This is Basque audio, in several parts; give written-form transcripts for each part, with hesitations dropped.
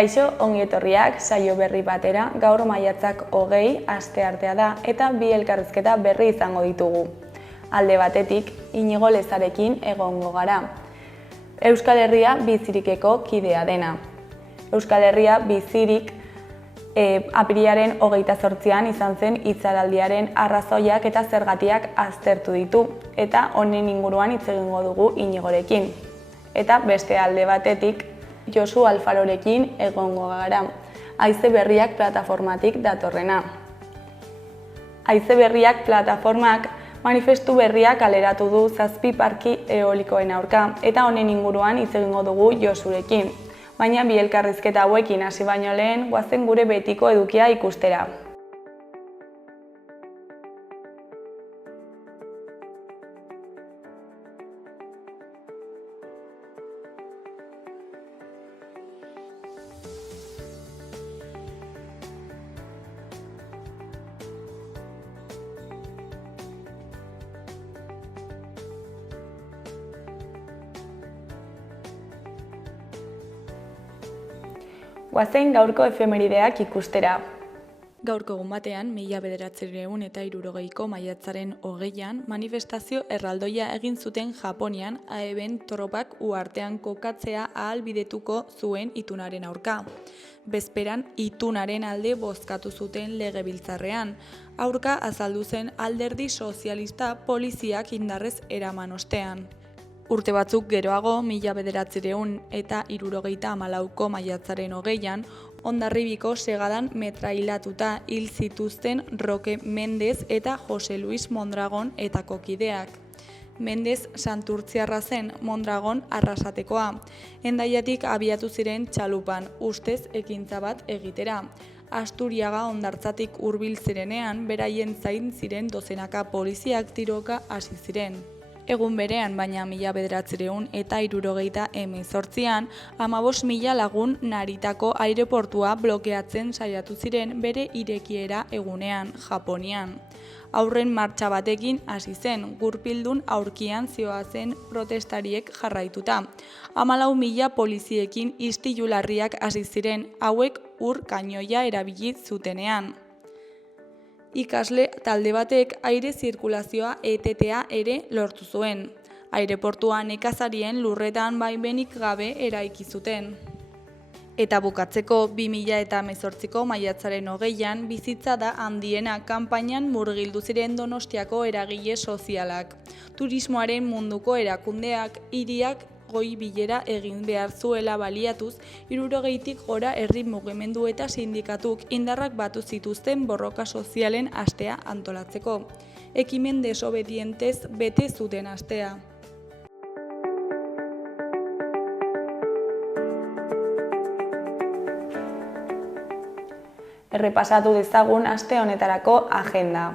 Kaixo, ongi etorriak saio berri batera, gaur maiatzak 20 asteartea da eta bi elkarrizketa berri izango ditugu. Alde batetik, Inigo Lezarekin egongo gara. Euskal Herria Bizirikeko kidea dena. Euskal Herria Bizirik apirilaren 28an izan zen hitzaraldiaren arrazoiak eta zergatiak aztertu ditu, eta honen inguruan hitz egingo dugu Inigorekin. Eta beste alde batetik, Josu Alfarorekin egongo gara, Haize Berriak plataformatik datorrena. Haize Berriak plataformak manifestu berriak kaleratu du 7 parki eolikoen aurka, eta honen inguruan hitz egingo dugu Josurekin. Baina bi elkarrizketa hauekin hasi baino lehen, goazen gure betiko edukia ikustera. Goazen gaurko efemerideak ikustera. Gaurko egun batean, 1960ko maiatzaren 20an, manifestazio erraldoia egin zuten Japonian AEBen tropak uhartean kokatzea ahalbidetuko zuen itunaren aurka. Bezperan, itunaren alde bozkatu zuten legebiltzarrean. Aurka azaldu zen Alderdi Sozialista poliziak indarrez eraman ostean. Urte batzuk geroago, 1974ko maiatzaren 20an, Hondarribiko segadan metrailatuta hil zituzten Roque Mendez eta Jose Luis Mondragon etako kideak. Mendez santurtziarra zen, Mondragon Arrasatekoa. Hendaiatik abiatu ziren txalupan, ustez ekintza bat egitera. Asturiaga hondartzatik hurbil zirenean, beraien zain ziren dozenaka poliziak tiroka hasi ziren. Egun berean, baina 1978an, 15.000 lagun Naritako aireportua blokeatzen saiatu ziren bere irekiera egunean, Japonian. Aurren martxa batekin hasi zen, gurpildun aurkian zihoazen protestariek jarraituta. 14.000 poliziekin istilu larriak hasi ziren, hauek ur kanoia erabili zutenean. Ikasle talde batek aire zirkulazioa etetea ere lortu zuen. Aireportua nekazarien lurretan baimenik gabe eraiki zuten. Eta bukatzeko, 2018ko maiatzaren 20an bizitza da handiena kanpainan murgildu ziren Donostiako eragile sozialak. Turismoaren munduko erakundeak hiriak goi bilera egin behar zuela baliatuz, 60tik gora herri mugimendu eta sindikatuk indarrak batu zituzten borroka sozialen astea antolatzeko. Ekimen desobedientez bete zuten astea. Errepasatu dezagun aste honetarako agenda.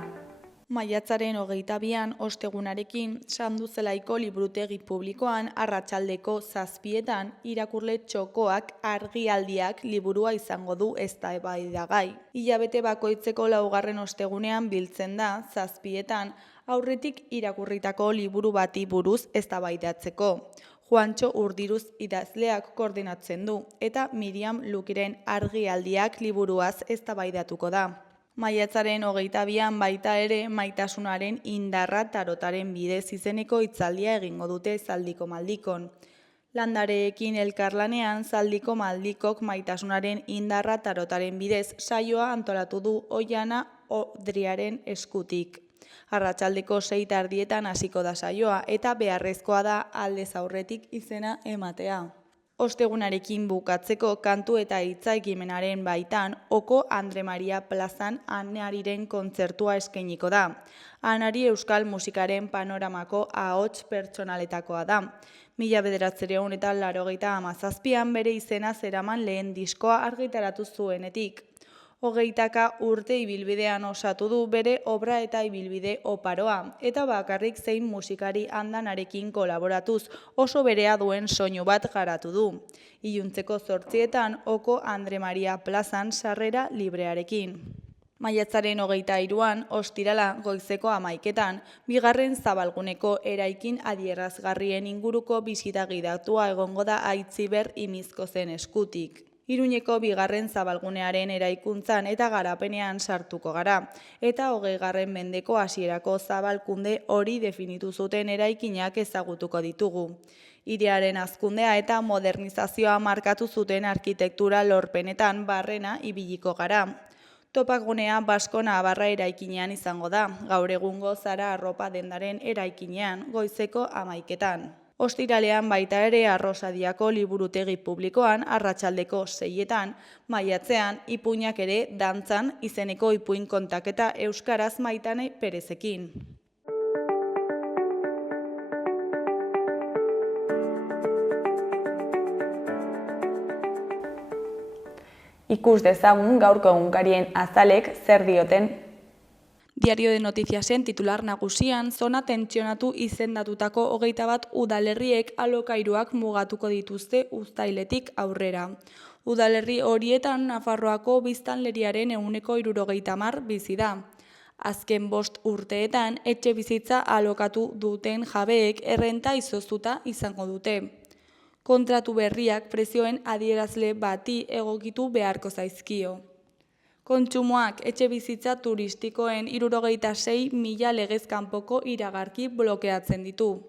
Maiatzaren 22an, ostegunarekin, Sanduzelaiko liburutegi publikoan arratsaldeko 7etan irakurle txokoak argialdiak liburua izango du eztabaidagai. Hilabete bakoitzeko 4. ostegunean biltzen da 7etan, aurretik irakurritako liburu bati buruz eztabaidatzeko. Juantxo Urdiruz idazleak koordinatzen du, eta Miriam Lukiren argialdiak liburuaz eztabaidatuko da. Maiatzaren 22an baita ere Maitasunaren indarra tarotaren bidez izeneko hitzaldia egingo dute Zaldiko Maldikon. Landareekin elkarlanean Zaldiko Maldikok Maitasunaren indarra tarotaren bidez saioa antolatu du Oiana Odriaren eskutik. Arratsaldeko 6:30 hasiko da saioa eta beharrezkoa da aldez aurretik izena ematea. Ostegunarekin bukatzeko kantu eta hitza ekimenaren baitan, Oko Andre Maria plazan Anariren kontzertua eskainiko da. Anari euskal musikaren panoramako ahots pertsonaletakoa da. 1987an bere izena zeraman lehen diskoa argitaratu zuenetik. 20 urte ibilbidean osatu du bere obra eta ibilbide oparoa, eta bakarrik zein musikari andanarekin kolaboratuz oso berea duen soinu bat garatu du. Iluntzeko 8etan Oko Andre Maria plazan sarrera librearekin. Maiatzaren 23an, ostirala goizeko 11etan, bigarren zabalguneko eraikin adierazgarrien inguruko bisita gidatua egongo da Aitziber Imizkozen eskutik. Iruñeko bigarren zabalgunearen eraikuntzan eta garapenean sartuko gara, eta 20. mendeko hasierako zabalkunde hori definitu zuten eraikinak ezagutuko ditugu. Hiriaren hazkundea eta modernizazioa markatu zuten arkitektura lorpenetan barrena ibiliko gara. Topagunea Basko-Navarra eraikinean izango da, gaur egungo Zara arropa dendaren eraikinean, goizeko 11etan. Ostiralean baita ere Arrosadiako liburutegi publikoan, arratsaldeko 6etan, maiatzean, ipuinak ere dantzan izeneko ipuin kontaketa euskaraz Maitane Perezekin. Ikus dezagun gaurko egunkarien azalek zer dioten. Diario de Noticiasen titular nagusian, zona tentsionatu izendatutako 21 udalerriek alokairuak mugatuko dituzte uztailetik aurrera. Udalerri horietan Nafarroako biztanleriaren 70% bizi da. Azken 5 urteetan etxe bizitza alokatu duten jabeek errenta izoztuta izango dute. Kontratu berriak prezioen adierazle bati egokitu beharko zaizkio. Kontsumoak etxe bizitza turistikoen 76.000 legez kanpoko iragarki blokeatzen ditu.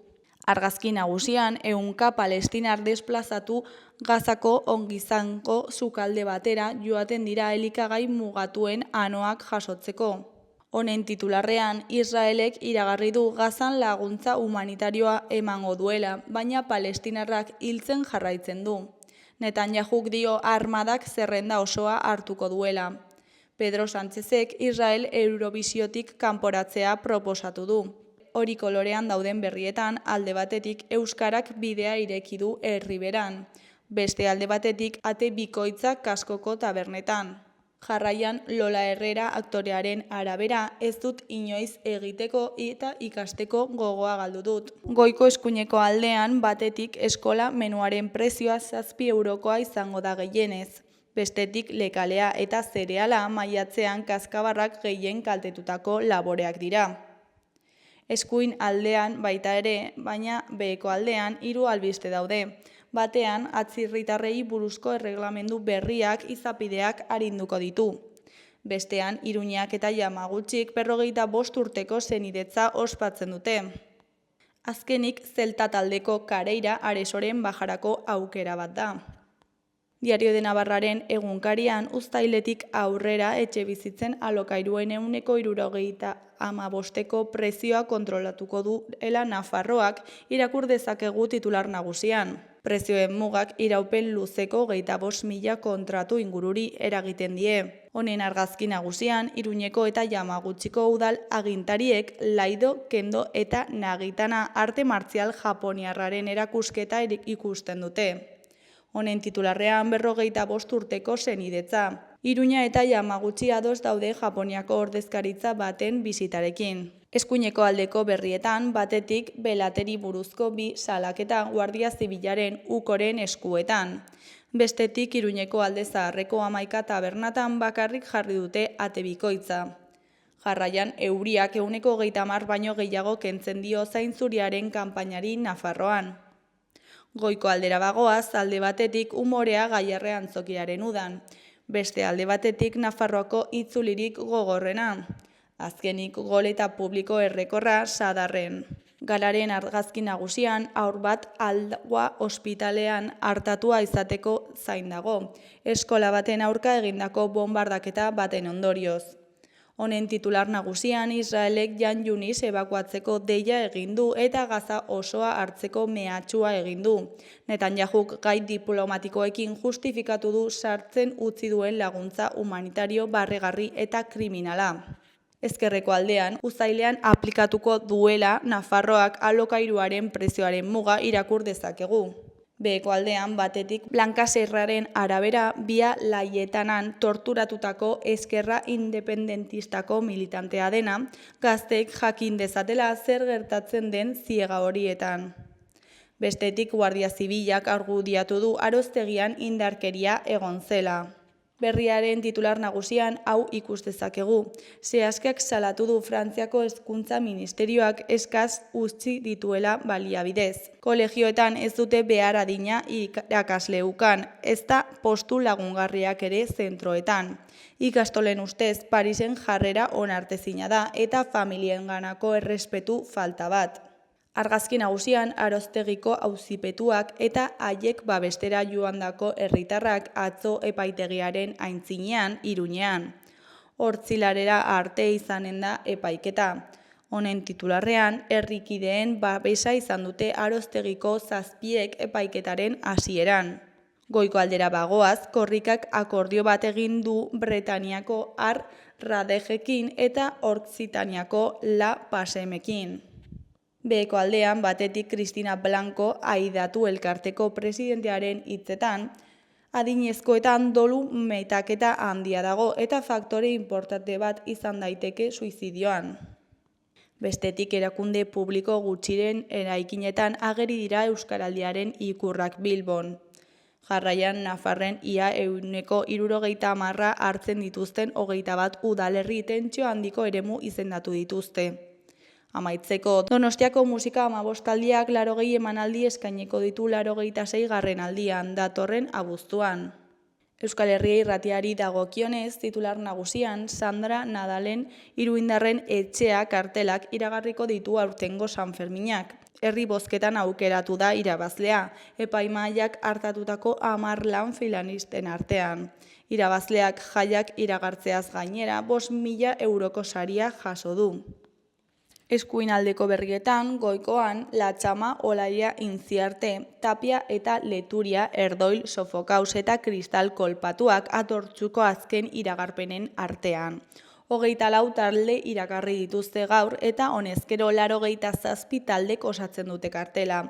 Argazki nagusian, 100 palestinar desplazatu Gazako ongizango sukalde batera joaten dira elikagai mugatuen anoak jasotzeko. Honen titularrean, Israelek iragarri du Gazan laguntza humanitarioa emango duela, baina palestinarrak hiltzen jarraitzen du. Netanyahuk dio armadak zerrenda osoa hartuko duela. Pedro Sánchezek Israel Eurovisiotik kanporatzea proposatu du. Hori kolorean dauden berrietan, alde batetik euskarak bidea ireki du Erriberan. Beste alde batetik ate bikoitzak Kaskoko tabernetan. Jarraian Lola Herrera aktorearen arabera ez dut inoiz egiteko eta ikasteko gogoa galdu dut. Goiko eskuineko aldean batetik eskola menuaren prezioa 7 eurokoa izango da gehienez. Bestetik lekalea eta zereala maiatzean Kazkabarrak gehien kaltetutako laboreak dira. Eskuin aldean baita ere, baina beheko aldean 3 albiste daude. Batean, atzirritarrei buruzko erreglamendu berriak izapideak arinduko ditu. Bestean, Iruñak eta Yamagutxik 45 urteko senidetza ospatzen dute. Azkenik, Zelta taldeko Kareira Aresoren bajarako aukera bat da. Diario de Navarraren egunkarian uztailetik aurrera etxe bizitzen alokairuen 75%ko prezioa kontrolatuko duela Nafarroak irakur dezakegu titular nagusian. Prezioen mugak iraupen luzeko 25.000 kontratu ingururi eragiten die. Honen argazki nagusian, Iruñeko eta Yamagutxiko udal agintariek Laido, Kendo eta Nagitana arte martzial japoniarraren erakusketa ikusten dute. Honen titularrean 45 urteko senidetza. Iruña eta Yamagutxi ados daude Japoniako ordezkaritza baten bisitarekin. Eskuineko aldeko berrietan, batetik belateri buruzko 2 salaketa Guardia Zibilaren ukoren eskuetan. Bestetik Iruñeko alde zaharreko 11 tabernatan bakarrik jarri dute ate bikoitza. Jarraian, euriak 130 baino gehiago kentzen dio zainzuriaren kanpainari Nafarroan. Goiko aldera bagoaz, alde batetik umorea Gaiarre Antzokiraren udan. Beste alde batetik Nafarroako itzulirik gogorrena. Azkenik goleta publiko errekorra Sadarren. Galaren argazki nagusian, haur bat Aldua ospitalean hartatua izateko zain dago. Eskola baten aurka egindako bombardaketa baten ondorioz. Honen titular nagusian, Israelek Jan Yunis ebakuatzeko deia egin du eta Gaza osoa hartzeko mehatxua egin du. Netanyahuk gai diplomatikoekin justifikatu du sartzen utzi duen laguntza humanitario barregarri eta kriminala. Ezkerreko aldean, uztailean aplikatuko duela Nafarroak alokairuaren prezioaren muga irakur dezakegu. Beheko aldean batetik Blanka Serraren arabera Bia Laietanan torturatutako eskerra independentistako militantea dena, gazteek jakin dezatela zer gertatzen den ziega horietan. Bestetik Guardia Zibilak argudiatu du aroztegian indarkeria egon zela. Berriaren titular nagusian hau ikus dezakegu. Seaskak salatu du Frantziako Hezkuntza Ministerioak eskaz utzi dituela baliabidez. Kolegioetan ez dute behar adina irakasle ukan, ezta postu lagungarriak ere zentroetan. Ikastolen ustez Parisen jarrera onartezina da eta familienganako errespetu falta bat. Argazki nagusian Aroztegiko auzipetuak eta haiek babestera joandako herritarrak atzo epaitegiaren aintzinean Iruñean. Hortzilarera arte izanen da epaiketa. Honen titularrean, herrikideen babesa izan dute Aroztegiko zazpiek epaiketaren hasieran. Goiko aldera bagoaz, korrikak akordio bat egin du Bretaniako Radejekin eta Hortzitaniako La Pasemekin. Beheko aldean, batetik Cristina Blanco aidatu elkarteko presidentearen hitzetan, adinezkoetan dolu metaketa handia dago eta faktore inportante bat izan daiteke suizidioan. Bestetik erakunde publiko gutxiren eraikinetan ageri dira Euskaraldiaren ikurrak Bilbon. Jarraian Nafarren ia 70% hartzen dituzten 21 udalerri tentsio handiko eremu izendatu dituzte. Amaitzeko, Donostiako musika 15aldiak 80 emanaldi eskaineko ditu 86. aldian, datorren abuztuan. Euskal Herria Irratiari dagokionez, titular nagusian, Sandra Nadalen Iruindarren etxea kartelak iragarriko ditu aurtengo Sanferminak. Herri bozketan aukeratu da irabazlea, epaimahaiak hartatutako 10 lan filanisten artean. Irabazleak jaiak iragartzeaz gainera 5.000 euroko saria jaso du. Eskuinaldeko berrietan, goikoan, Latxama, Olaia, Intziarte, Tapia eta Leturia, Erdoil, Sofokaus eta Kristal kolpatuak atortzuko azken iragarpenen artean. 24 talde iragarri dituzte gaur eta honezkero 87 taldek osatzen dute kartela.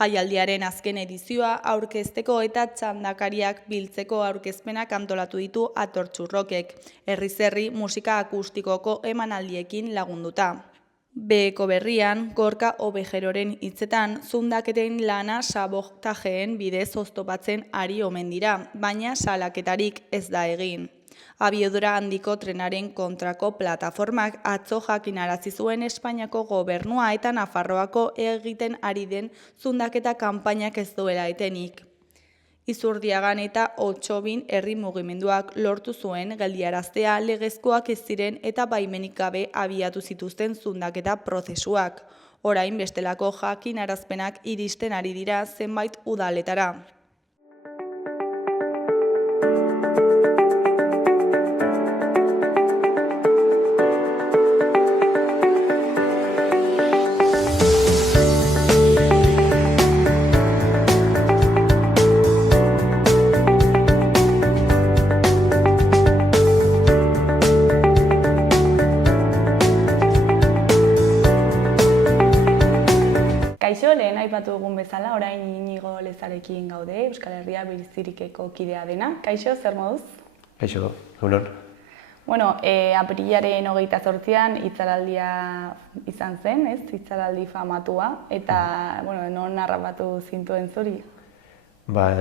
Jaialdiaren azken edizioa aurkezteko eta txandakariak biltzeko aurkezpenak antolatu ditu Atortxurrokek, herriz herri musika akustikoko emanaldiekin lagunduta. Beheko berrian, Gorka Obejeroren hitzetan, zundaketen lana sabotajeen bidez oztopatzen ari omen dira, baina salaketarik ez da egin. Abiadura handiko trenaren kontrako plataformak atzo jakinarazi zuen Espainiako gobernua eta Nafarroako egiten ari den zundaketa kanpainak ez duela etenik. Izurdiagan eta Otxobin herri mugimenduak lortu zuen geldiaraztea legezkoak ez ziren eta baimenik gabe abiatu zituzten zundaketa prozesuak. Orain bestelako jakinarazpenak iristen ari dira zenbait udaletara. Kaixo, lehen aipatu dugun bezala, orain Inigo Lezarekin gaude, Euskal Herria Bilzirikeko kidea dena. Kaixo, zer moduz? Kaixo, egunon. Bueno, aprilaren 28an hitzaraldia izan zen, ez? Hitzaraldi famatua, eta, bueno, non harrapatu zintuen zuri?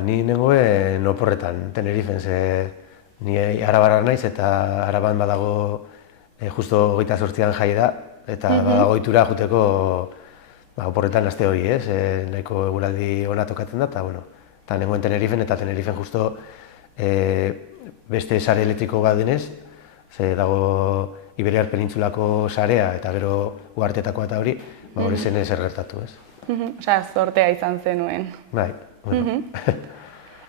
Ni nengoen oporretan, Tenerifen, ze ni arabarra naiz eta araban badago justo 28an jai da, eta badago itura juteko oporretan aste hori, ez? Nahiko eguraldi ona tokatzen da, eta, bueno, eta nengoen Tenerifen, eta Tenerifen justo beste sare elektriko gaudenez, ze dago Iberiar Penintsulako sarea, eta gero uhartetakoa eta hori, hori zen ez ergertatu, ez? Osea, zortea izan zenuen. Bai, bueno.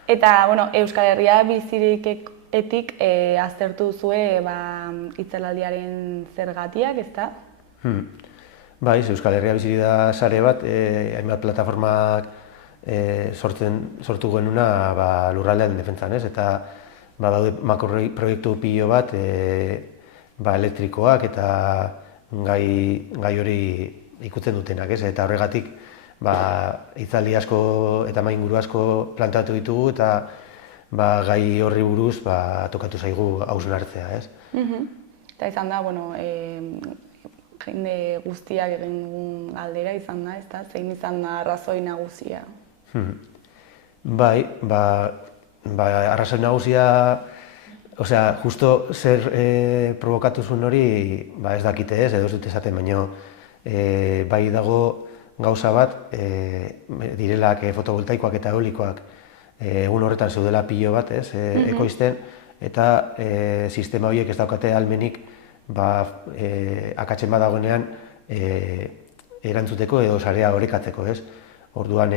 Eta, bueno, Euskal Herria Bilziriketik aztertu zue hitzaraldian zergatiak, ezta? Bai, Euskal Herria bizi da sare bat, hainbat plataformak sortu genuna lurraldearen defentsan, ez? Eta badaude makroproiektu pilo bat elektrikoak eta gai hori ikutzen dutenak, ez? Eta horregatik hitzaldi asko eta mainguru asko plantatu ditugu eta gai horri buruz tokatu zaigu hausnartzea, ez? Eta izan da, bueno, jende guztiak egin dugun galdera izan da, ezta? Zein izan da arrazoi nagusia? Bai, arrazoi nagusia Osea, justo zer provokatu zuen hori, ez dakite ez, edo ez dut esaten, baina bai dago gauza bat, direlak fotovoltaikoak eta eolikoak egun horretan zeudela pilo bat, ez, ekoizten, eta sistema horiek ez daukate ahalmenik akatzen badagoenean erantzuteko edo sarea orekatzeko, ez. Orduan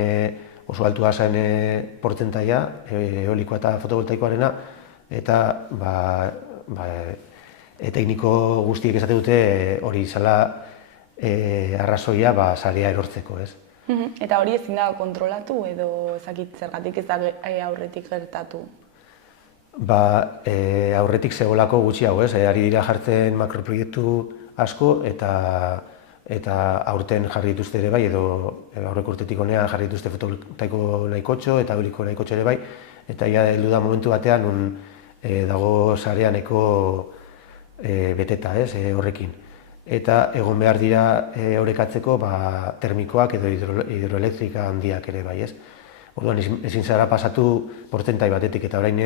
oso altua zen portzentaia eolikoa eta fotovoltaikoarena, eta tekniko guztiek esaten dute hori izala arrazoia sarea erortzeko, ez. Eta hori ezin da kontrolatu edo ezakit zergatik ez da aurretik gertatu? Aurretik zegoelako gutxiago, ez, ari dira jartzen makroproiektu asko eta aurten jarri dituzte ere bai, edo aurreko urtetik honean jarri dituzte fotovoltaiko nahikotxo eta eoliko nahikotxo ere bai, eta ia heldu da momentu batean dago sareaneko beteta, ez, horrekin. Eta egon behar dira orekatzeko termikoak edo hidroelektrika handiak ere bai, ez. Orduan ezin zara pasatu portzentai batetik, eta orain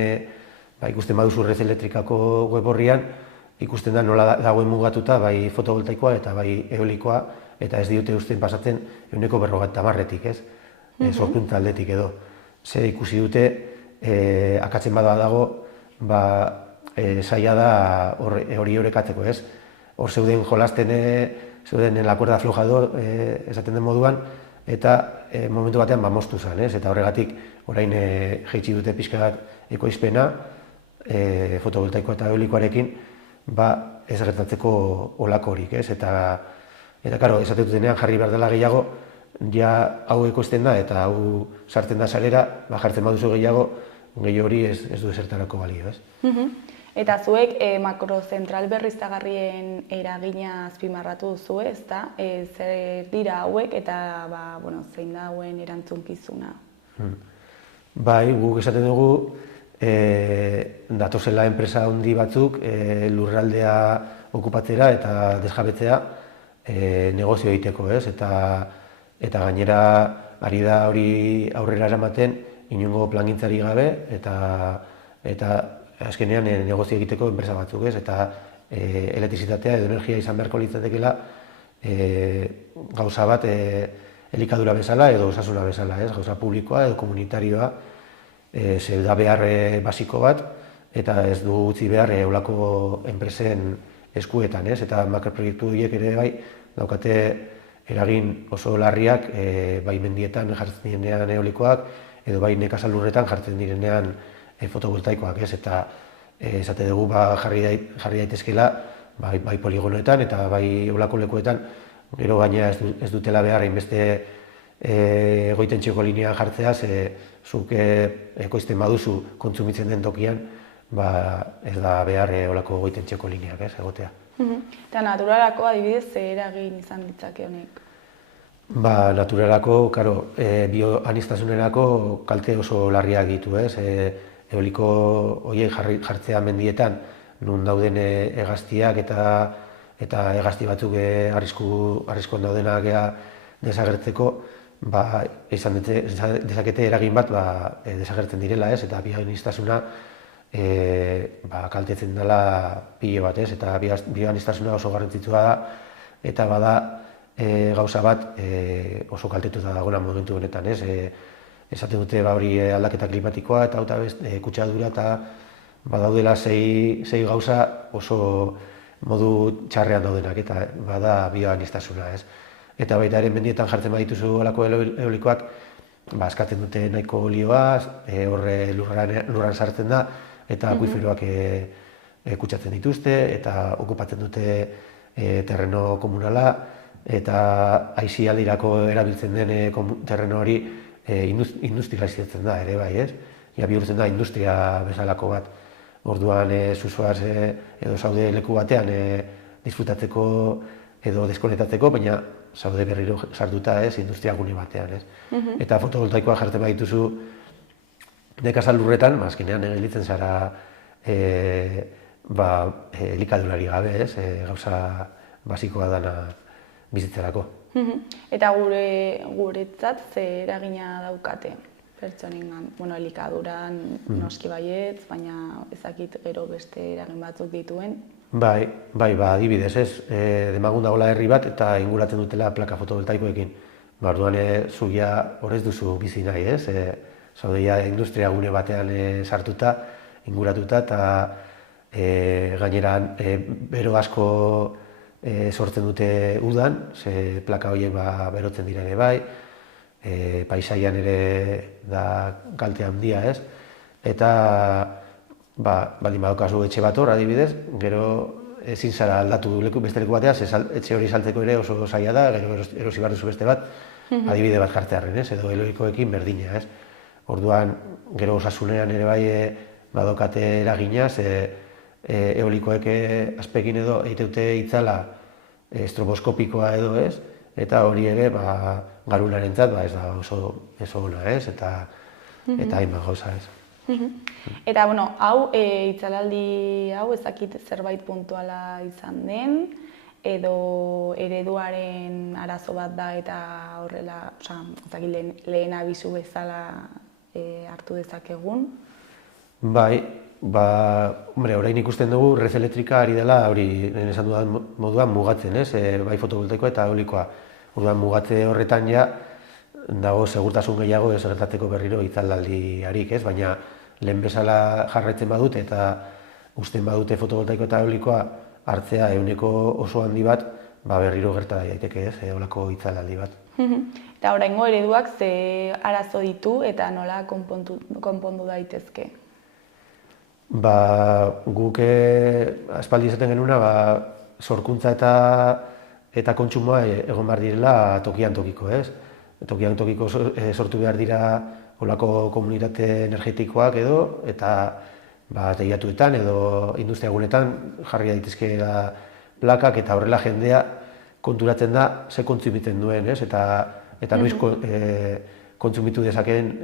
ikusten baduzu Red Elektrikako web orrian, ikusten da nola dagoen mugatuta bai fotovoltaikoa eta bai eolikoa, eta ez diote usten pasatzen 50-etik, ez, sorkuntza aldetik edo. Ze ikusi dute, akatzen bada dago, zaila da hori orekatzeko, ez. Hor zeuden jolasten, zeuden la cuerda aflojador, esaten den moduan, eta momentu batean moztu zen, ez? Eta horregatik orain jaitsi dute pixka bat ekoizpena, fotovoltaikoa eta eolikoarekin, ez gertatzeko olako horik, ez? Eta, karo, esaten dutenean jarri behar dela gehiago, ja hau ekoizten da eta hau sartzen da sarera, jartzen baduzu gehiago hori ez du esertarako balio, ez? Eta zuek makrozentral berriztagarrien eragina azpimarratu duzu, ezta? Zer dira hauek eta zein da hauen erantzunkizuna? Bai, guk esaten dugu datozela enpresa handi batzuk lurraldea okupatzera eta desjabetzea negozio egiteko, ez? Eta gainera ari da hori aurrera eramaten inongo plangintzari gabe eta azkenean negozio egiteko enpresa batzuk, ez? Eta elektrizitatea edo energia izan beharko litzatekeela gauza bat elikadura bezala edo osasuna bezala, ez? Gauza publikoa edo komunitarioa, ze da behar basiko bat, eta ez du utzi behar olako enpresen eskuetan, ez? Eta makroproiektu horiek ere bai daukate eragin oso larriak, bai mendietan jartzen direnean eolikoak, edo bai nekazal lurretan jartzen direnean fotovoltaikoak, ez? Eta esate dugu jarri daitezkeela bai poligonoetan eta bai olako lekuetan, gero gaina ez dutela behar hainbeste goitentxeko linean jartzea, zuk ekoizten baduzu kontsumitzen den tokian, ez da behar olako goitentxeko lineak, ez, egotea. Eta naturalako adibidez zer eragin izan ditzake honek? Naturalako, bioaniztasunerako kalte oso larriak ditu, ez? Eoliko horiek jartzea mendietan, nun dauden hegaztiak eta hegazti batzuk arriskuan daudenak desagertzeko, izan dezakete eragin bat desagertzen direla, ez? Eta bioaniztasuna kaltetzen dela pilo bat, ez? Eta bioaniztasuna oso garrantzitsua da, eta bada gauza bat oso kaltetuta dagoena momentu honetan, ez? Esaten dute hori aldaketa klimatikoa eta kutsadura eta badaudela sei gauza oso modu txarrean daudenak, eta bada bioaniztasuna, ez? Eta baita ere mendietan jartzen badituzu halako eolikoak, eskatzen dute nahiko olioa, horre lurran sartzen da, eta akuiferoak kutsatzen dituzte, eta okupatzen dute terreno komunala, eta aisialdirako erabiltzen den terreno hori industrializatzen da ere bai, ez? Bihurtzen da industria bezalako bat. Orduan zuzoaz edo zaude leku batean disfrutatzeko edo deskonektatzeko, baina zaude berriro sartuta, ez, industria gune batean, ez? Eta fotovoltaikoa jartzen badituzu nekazal lurretan, azkenean gelditzen zara elikadurari gabe, ez? Gauza basikoa dana bizitzarako. Eta guretzat zer eragina daukate? pertsonengan, bueno, elikaduran noski baietz, baina ezakit gero beste eragin batzuk dituen. Bai, adibidez, ez, demagun dagoela herri bat eta inguratzen dutela plaka fotovoltaikoekin. Orduan, zugia horrez duzu bizi nahi, ez? Zaudeia industria gune batean sartuta, inguratuta, eta gaineran bero asko sortzen dute udan, ze plaka horiek berotzen dira ere bai, paisaian ere da kalte handia, ez? Eta baldin badaukazu etxe bat hor, adibidez, gero ezin zara aldatu beste leku bateaz, etxe hori saltzeko ere oso zaila da, gero erosi behar duzu beste bat, adibide bat jartzearren, ez? Edo eolikoekin berdina, ez? Orduan, gero osasunean ere bai badokate eragina, eolikoek azpekin edo egiteute itzala estroboskopikoa edo, ez? Eta hori ere, garunarentzat ez da oso ona, ez? Eta hainbat gauza, ez? Eta, bueno, hau, itzalaldi hau ezakit zerbait puntuala izan den, edo ereduaren arazo bat da eta horrela, ezakit lehen abisu bezala hartu dezakegun. Bai, orain ikusten dugu red elektrika ari dela, hori esan dudan moduan mugatzen, ez? Bai fotovoltaikoa eta eolikoa. Orduan mugatze horretan ja dago segurtasun gehiago ez gertatzeko berriro itzalaldiarik, ez? Baina lehen bezala jarraitzen badute eta uzten badute fotovoltaiko eta eolikoa hartzea ehuneko oso handi bat, berriro gerta daiteke, ez? Holako itzalaldi bat. Eta oraingo ereduak ze arazo ditu eta nola konpondu daitezke? Guk aspaldi izaten genuna sorkuntza eta kontsumoa egon behar direla tokian tokiko, ez? Tokian tokiko sortu behar dira holako komunitate energetikoak edo, eta teilatuetan edo industria gunetan jarri daitezke plakak eta horrela jendea konturatzen da ze kontsumiten duen, ez? Eta noiz kontsumitu dezakeen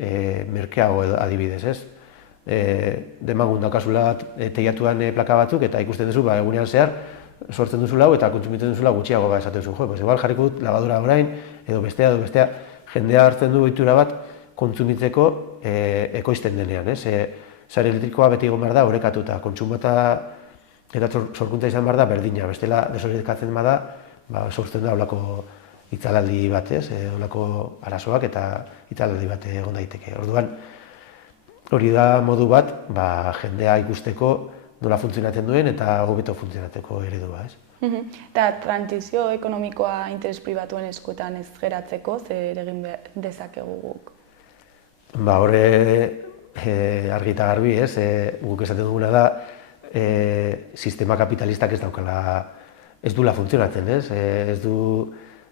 merkeago edo adibidez, ez? Demagun daukazula teilatuan plaka batzuk eta ikusten duzu egunean zehar sortzen duzula eta kontsumitzen duzula gutxiago esaten duzu. Igual jarriko dut labadora orain edo bestea, jendea hartzen du ohitura bat kontsumitzeko ekoizten denean, ez? Sare elektrikoa beti egon behar da orekatuta, kontsumo eta sorkuntza izan behar da berdina, bestela desorekatzen bada, sortzen da holako itzalaldi bat, ez? Holako arazoak eta itzalaldi bat egon daiteke. Orduan, hori da modu bat, jendea ikusteko nola funtzionatzen duen eta hobeto funtzionatzeko eredua, ez? Eta trantsizio ekonomikoa interes pribatuen eskuetan ez geratzeko, zer egin dezakegu guk? Horre argi eta garbi, ez? Guk esaten duguna da, sistema kapitalistak ez duela funtzionatzen, ez? Ez du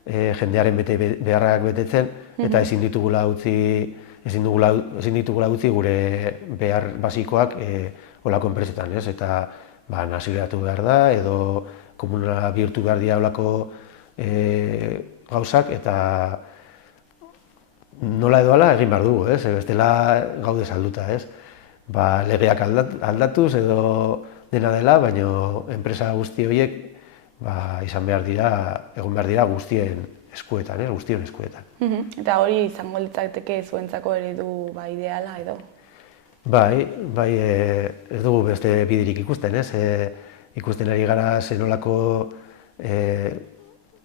jendearen beharrak betetzen eta ezin ditugula utzi gure behar basikoak holako enpresetan, ez? Eta nazioartu behar da, edo komunala bihurtu behar dira holako gauzak, eta nola edo ala egin behar dugu, ez? Bestela gaude salduta, ez? Legeak aldatuz edo dena dela, baina enpresa guzti horiek izan behar dira, egon behar dira guztien eskuetan, guztion eskuetan. Eta hori izango litzateke zuentzako eredu ideala edo? Bai, ez dugu beste biderik ikusten, ez? Ikusten ari gara zenolako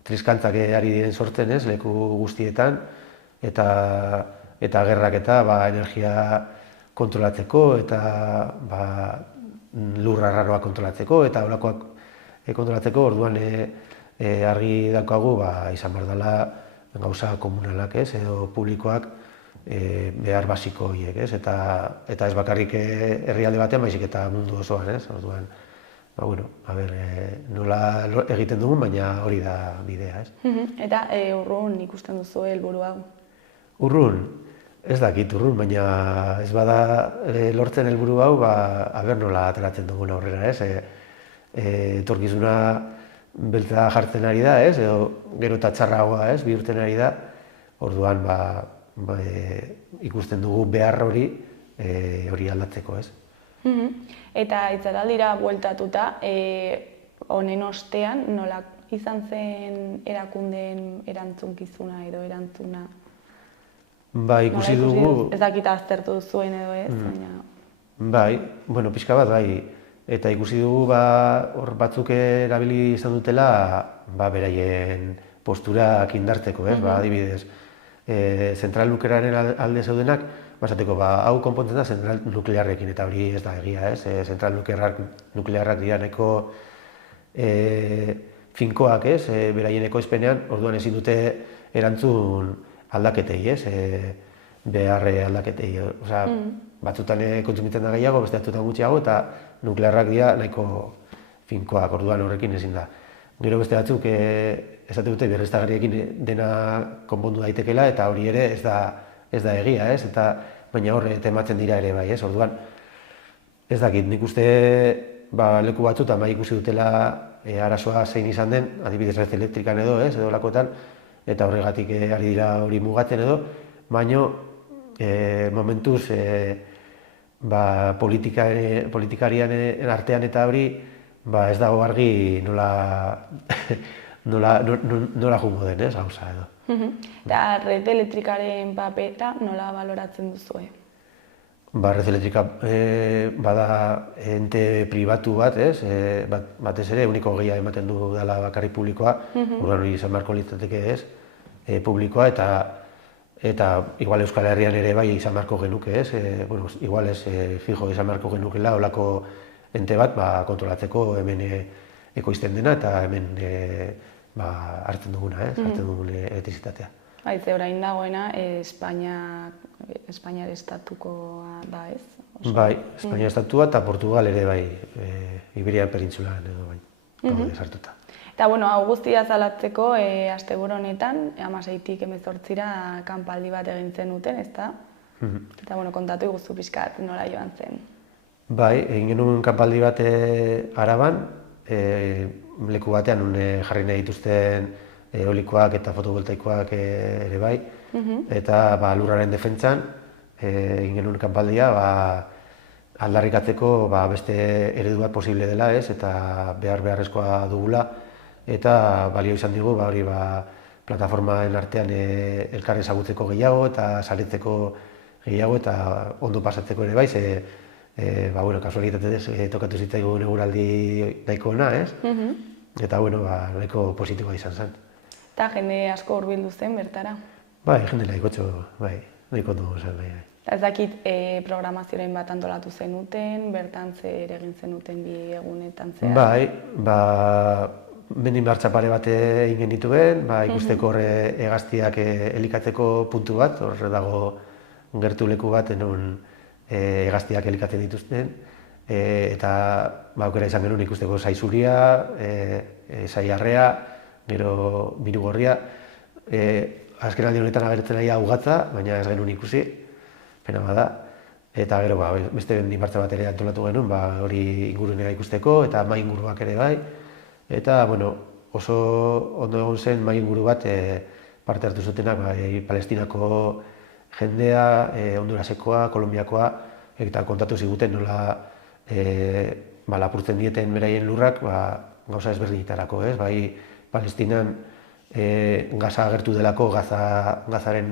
triskantzak ari diren sortzen, ez? Leku guztietan, eta gerrak eta energia kontrolatzeko, eta lurra arraroa kontrolatzeko, eta holakoak kontrolatzeko, orduan argi daukagu izan behar dela gauza komunalak, ez? Edo publikoak behar basiko horiek, ez? Eta ez bakarrik herrialde batean, baizik eta mundu osoan, ez? Orduan, nola egiten dugun, baina hori da bidea, ez? Eta urrun ikusten duzu helburu hau? Urrun? Ez dakit urrun, baina ez bada lortzen helburu hau, nola ateratzen dugun aurrera, ez? Etorkizuna beltza jartzen ari da, ez? Edo gero eta txarragoa, ez? Bihurtzen ari da, orduan, ikusten dugu behar hori aldatzeko, ez? Eta itzalaldira bueltatuta, honen ostean, nola izan zen erakundeen erantzunkizuna edo erantzuna? Ba, ikusi dugu... Ez dakit aztertu zuen edo ez, baina... Bai, bueno, pixka bat, bai. Eta ikusi dugu, hor batzuk erabili izan dutela, beraien posturak indartzeko, ez? Adibidez, zentral nuklearren alde zeudenak, esateko, hau konpontzen da zentral nuklearrekin, eta hori ez da egia, ez? Zentral nuklearrak dira nahiko finkoak, ez? Beraien ekoizpenean, orduan ezin dute erantzun aldaketei, ez? Beharre aldaketei. Osea, batzutan kontsumitzen da gehiago, beste batzutan gutxiago, eta nuklearrak dira nahiko finkoak, orduan horrekin ezin da. Gero beste batzuk esate dute berriztagarriekin dena konpondu daitekeela, eta hori ere ez da egia, ez? Baina horre tematzen dira ere bai, ez? Orduan, ez dakit, nik uste leku batzutan bai ikusi dutela arazoa zein izan den, adibidez red elektrikan edo, ez? Edo lakoetan, eta horregatik ari dira hori mugatzen edo, baina momentuz politikarian artean eta hori ez dago argi nola jungo den, ez, gauza edo. Eta red elektrikaren papera nola baloratzen duzue? Red elektrika bada ente pribatu bat, ez, batez ere, uniko gehiago ematen du dela bakarrik publikoa, urban hori izan beharko litzateke ez, publikoa, eta igual Euskal Herrian ere bai izan beharko genuke, ez? Igual ez fijo izan beharko genukela olako ente bat kontrolatzeko hemen ekoizten dena eta hemen hartzen duguna, ez? Hartzen dugun elektrizitatea. Ze orain dagoena Espainiar estatukoa da, ez? Bai, Espainia estatua eta Portugal ere bai, Iberian perintzulan edo bai, daude sartuta. Eta, hau guztia zalatzeko, asteburu honetan, 16tik 18ra kanpaldi bat egin zenuten, ezta? Eta, kontatu iguzu pixkat nola joan zen. Bai, egin genuen kanpaldi bat Araban, leku batean jarri nahi dituzten eolikoak eta fotovoltaikoak ere bai, eta lurraren defentsan egin genuen kanpaldia aldarrikatzeko beste eredu bat posible dela, ez, eta beharrezkoa dugula, eta balio izan digu hori plataformaen artean elkar ezagutzeko gehiago eta saretzeko gehiago eta ondo pasatzeko ere bai, kasualitatez tokatu zitzaigun eguraldi nahiko ona, ez? Eta nahiko positiboa izan zen. Eta jende asko hurbildu zen bertara? Bai, jende nahiko ondo zen, bai. Ez dakit programazioaren bat antolatu zenuten, bertan zer egin zenuten bi egunetan zehar? Bai, mendin martxa pare bat egin genituen, ikusteko hegaztiak elikatzeko puntu bat, horre dago gertu leku bat, non hegaztiak elikatzen dituzten, eta aukera izan genuen ikusteko zaizuria, zaiarrea, gero minugorria, azken aldi honetan agertzen ari ugatza, baina ez genuen ikusi, pena bada, eta gero beste mendin martxa bat ere antolatu genuen, hori ingurunea ikusteko, eta mai inguruak ere bai, eta, oso ondo egon zen mai inguru bat parte hartu zutenak Palestinako jendea, Hondurasekoa, Kolonbiakoa, eta kontatu ziguten nola lapurtzen dieten beraien lurrak gauza ezberdinetarako, ez? Bai, Palestinan Gaza agertu delako Gazaren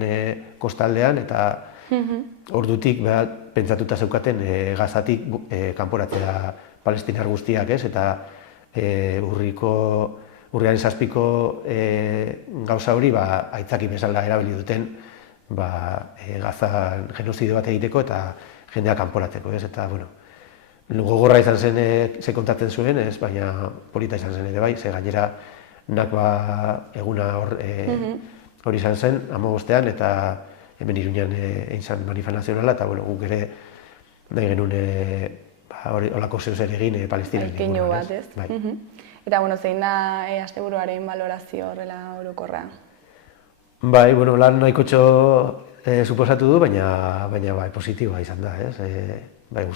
kostaldean, eta ordutik pentsatuta zeukaten Gazatik kanporatzea palestinar guztiak, ez? Eta urriaren 7ko gauza hori aitzaki bezala erabili duten Gazan genozidio bat egiteko eta jendea kanporatzeko, ez? Eta, gogorra izan zen ze kontatzen zuen, ez? Baina polita izan zen ere bai, ze gainera eguna hori izan zen, 15ean, eta hemen Iruñan egin zen manifa nazionala, eta guk ere nahi genuen holako zeu zer egin Palestinan. Keinu bat, ez? Eta, zein da asteburuaren balorazio horrela orokorra? Bai, lan nahikotxo suposatu du, baina positiboa izan da, ez? Bai,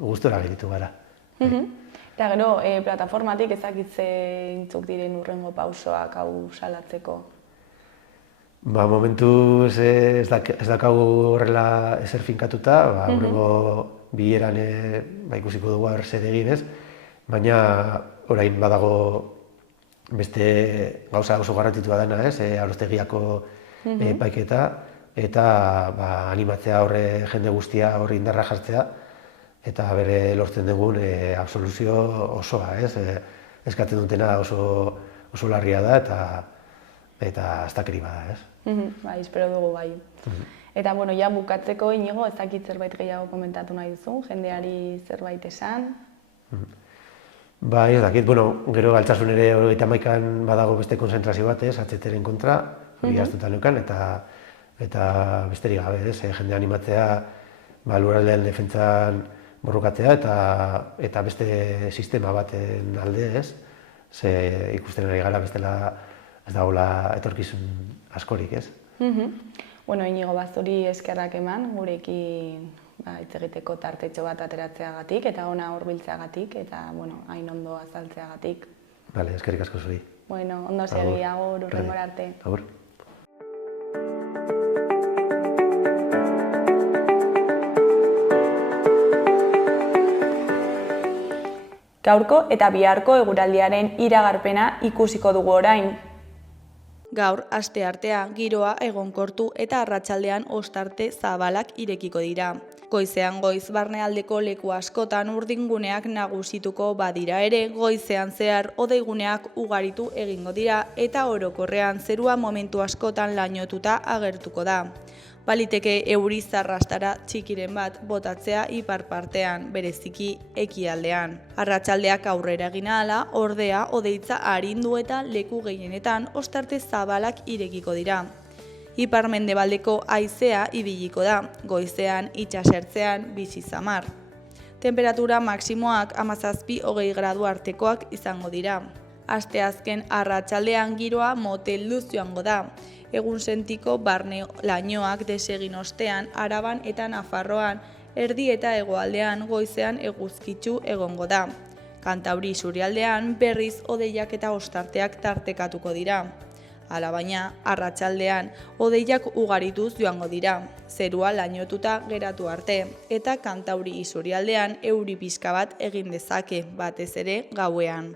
gustora geritu gara. Eta gero, plataformatik ezakitzentzuk diren urrengo pausoak hau salatzeko? Momentuz ez dakagu horrela ezer finkatuta, urrengo bileran ikusiko dugu zer egin, ez? Baina orain badago beste gauza oso garrantzitsua dena, ez? Arostegiako epaiketa, eta animatzea horre jende guztia horri indarra jartzea, eta bere lortzen dugun absoluzio osoa, ez? Eskatzen dutena oso larria da, eta astakeri bada, ez? Bai, espero dugu bai. Eta, bueno, ja bukatzeko Inigo, ez dakit zerbait gehiago komentatu nahi duzu, jendeari zerbait esan? Bai, ez dakit, bueno, gero Altsasun ere 31an badago beste konzentrazio bat, ez, HTren kontra, hori astuta neukan, eta besterik gabe, ez, jende animatzea, lurraldeen defentsan borrokatzea, eta beste sistema baten alde, ez, ze ikusten ari gara bestela ez dagoela etorkizun askorik, ez. Bueno, Inigo, zuri eskerrak eman, gurekin hitz egiteko tartetxo bat ateratzeagatik, eta ona hurbiltzeagatik, eta, bueno, hain ondo azaltzeagatik. Bale, eskerrik asko zuri. Bueno, ondo segi, agur, hurrengora arte. Agur. Gaurko eta biharko eguraldiaren iragarpena ikusiko dugu orain. Gaur, asteartea, giroa egonkortu eta arratsaldean ostarte zabalak irekiko dira. Goizean goiz barnealdeko leku askotan urdinguneak nagusituko badira ere, goizean zehar hodeiguneak ugaritu egingo dira eta orokorrean zerua momentu askotan lainotuta agertuko da. Baliteke euri zarrastara txikiren bat botatzea ipar partean, bereziki ekialdean. Arratsaldeak aurrera egin ahala, ordea hodeitza arindu eta leku gehienetan ostarte zabalak irekiko dira. Ipar-mendebaldeko haizea ibiliko da, goizean itsasertzean bizi samar. Temperatura maksimoak 17-20 gradu artekoak izango dira. Asteazken arratsaldean giroa motelduz joango da. Egun sentiko barne lainoak desegin ostean, Araban eta Nafarroan, erdi eta hegoaldean goizean eguzkitsu egongo da. Kantauri isurialdean berriz hodeiak eta ostarteak tartekatuko dira. Alabaina, arratsaldean hodeiak ugarituz joango dira, zerua lainotuta geratu arte, eta Kantauri isurialdean euri pixka bat egin dezake, batez ere gauean.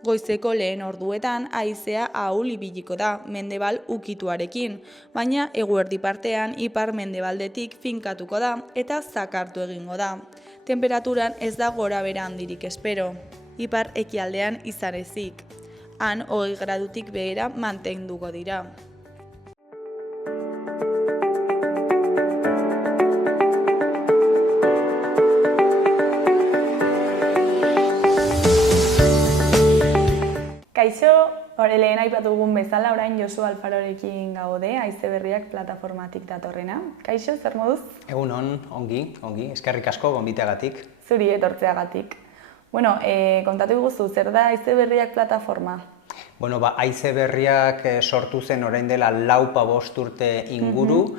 Goizeko lehen orduetan haizea ahul ibiliko da, mendebal ukituarekin, baina eguerdi partean ipar mendebaldetik finkatuko da eta zakartu egingo da. Temperaturan ez da gorabehera handirik espero, ipar ekialdean izan ezik. Han 20 gradutik behera mantenduko dira. Kaixo, lehen aipatu dugun bezala, orain Josu Alfarorekin gaude, Haize Berriak plataformatik datorrena. Kaixo, zer moduz? Egunon, ongi, eskerrik asko gonbiteagatik. Zuri etortzeagatik. Bueno, kontatu iguzu, zer da Haize Berriak plataforma? Bueno, Haize Berriak sortu zen orain dela 4-5 urte inguru,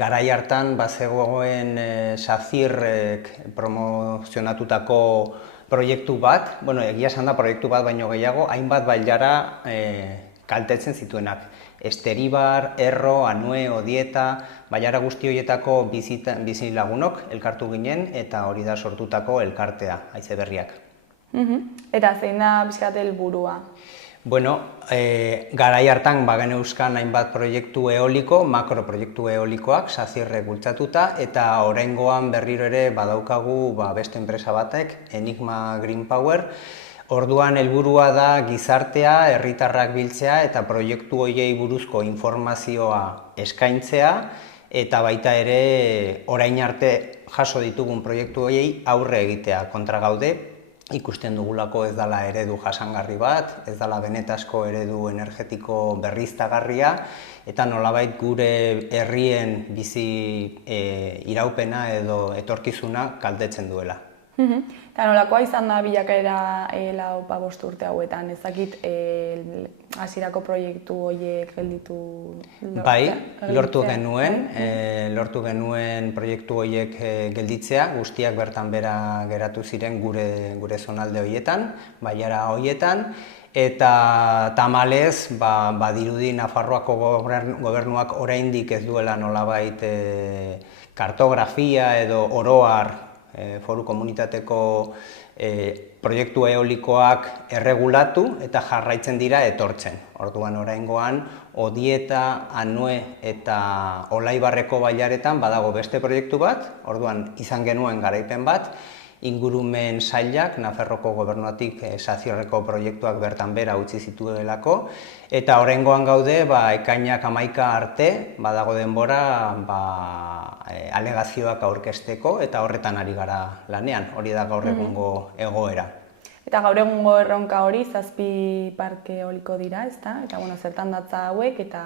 garai hartan bazegoen SACIRrek promozionatutako proiektu bat, bueno, egia esan da proiektu bat baino gehiago, hainbat bailara kaltetzen zituenak. Esteribar, Erro, Anue, Odieta, bailara guzti horietako bizi lagunok elkartu ginen eta hori da sortutako elkartea, Haize Berriak. Eta zein da pixkat helburua? Bueno, garai hartan bageneuzkan hainbat proiektu eoliko, makroproiektu eolikoak, SACIRrek bultzatuta, eta oraingoan berriro ere badaukagu beste enpresa batek, Enigma Green Power. Orduan helburua da gizartea, herritarrak biltzea eta proiektu horiei buruzko informazioa eskaintzea, eta baita ere orain arte jaso ditugun proiektu horiei aurre egitea kontra gaude. Ikusten dugulako ez dela eredu jasangarri bat, ez dela benetazko eredu energetiko berriztagarria, eta nolabait gure herrien bizi iraupena edo etorkizuna kaltetzen duela. Eta nolakoa izan da bilakaera 4-5 urte hauetan, ez dakit hasierako proiektu horiek gelditu? Bai, lortu genuen proiektu horiek gelditzea, guztiak bertan bera geratu ziren gure zonalde horietan, bailara horietan, eta tamalez, badirudi Nafarroako gobernuak oraindik ez duela nolabait kartografia edo oroar foru komunitateko proiektu eolikoak erregulatu eta jarraitzen dira etortzen. Orduan oraingoan Odieta, Anue eta Olaibarreko bailaretan badago beste proiektu bat, orduan izan genuen garaipen bat, ingurumen sailak, Nafarroako gobernuatik Saziorreko proiektuak bertan bera utzi zituelako, eta oraingoan gaude, ekainak 11 arte, badago denbora alegazioak aurkezteko, eta horretan ari gara lanean, hori da gaur egungo egoera. Eta gaur egungo erronka hori 7 parke eoliko dira, ezta? Eta zertan datza hauek eta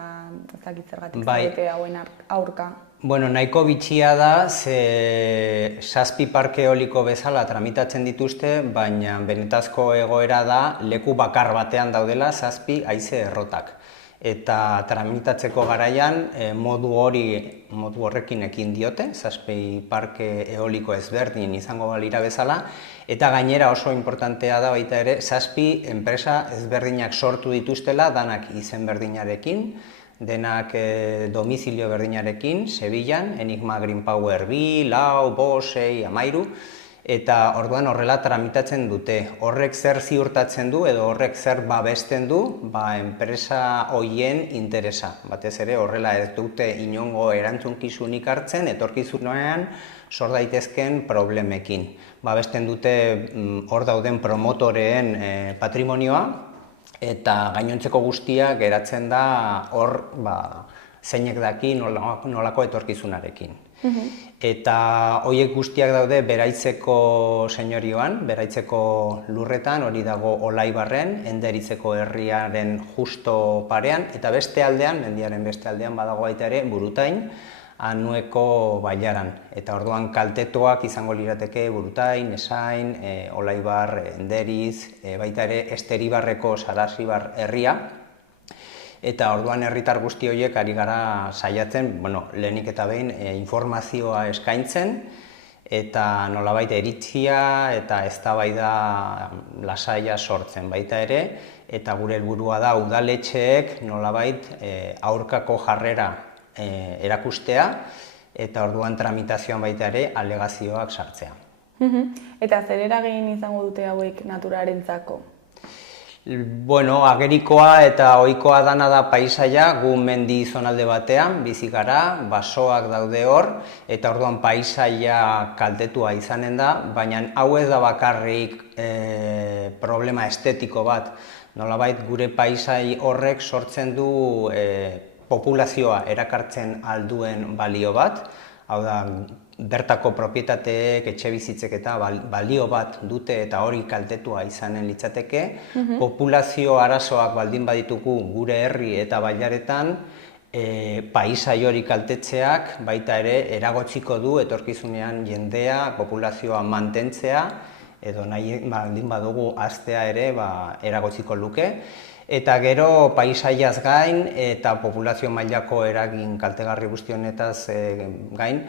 ez dakit zergatik zaudete hauen aurka. Nahiko bitxia da, ze 7 parke eoliko bezala tramitatzen dituzte, baina benetazko egoera da leku bakar batean daudela 7 haize errotak. Eta tramitatzeko garaian modu horrekin ekin diote, 7 parke eoliko ezberdin izango balira bezala, eta gainera oso importantea da baita ere 7 enpresa ezberdinak sortu dituztela, danak izen berdinarekin, denak domizilio berdinarekin, Sevillan, Enigma Green Power 2, Lau, Bost, 6, 13, eta orduan horrela tramitatzen dute. Horrek zer ziurtatzen du edo horrek zer babesten du, enpresa hoien interesa. Batez ere horrela ez dute inongo erantzunkizunik hartzen, etorkizunean sor daitezken problemekin. Babesten dute hor dauden promotoreen patrimonioa, eta gainontzeko guztia geratzen da hor zeinek daki nolako etorkizunarekin. Eta horiek guztiak daude Beraitzeko señorioan, Beraitzeko lurretan, hori dago Olaibarren, Enderitzeko herriaren justo parean, eta beste aldean, mendiaren beste aldean badago baita ere Burutain, Anueko bailaran. Eta orduan kaltetuak izango lirateke Burutain, Esain, Olaibar, Enderiz, baita ere Esteribarreko Sarasibar herria. Eta orduan herritar guzti horiek ari gara saiatzen, lehenik eta behin informazioa eskaintzen, eta nolabait iritzia eta eztabaida lasaia sortzen baita ere, eta gure helburua da udaletxeek nolabait aurkako jarrera erakustea, eta orduan tramitazioan baita ere alegazioak sartzea. Eta zer eragin izango dute hauek naturarentzako? Agerikoa eta ohikoa dana da paisaia, gu mendi zonalde batean, bizi gara, basoak daude hor, eta orduan paisaia kaltetua izanen da, baina hau ez da bakarrik problema estetiko bat. Nolabait gure paisai horrek sortzen du populazioa erakartzen alduen balio bat, hau da, bertako propietateek, etxebizitzek eta balio bat dute eta hori kaltetua izanen litzateke. Populazio arazoak baldin baditugu gure herri eta bailaretan, paisai hori kaltetzeak baita ere eragotziko du etorkizunean jendea, populazioa mantentzea, edo nahi baldin badugu haztea ere eragotziko luke. Eta gero paisaiaz gain eta populazio mailako eragin kaltegarri guzti honetaz gain,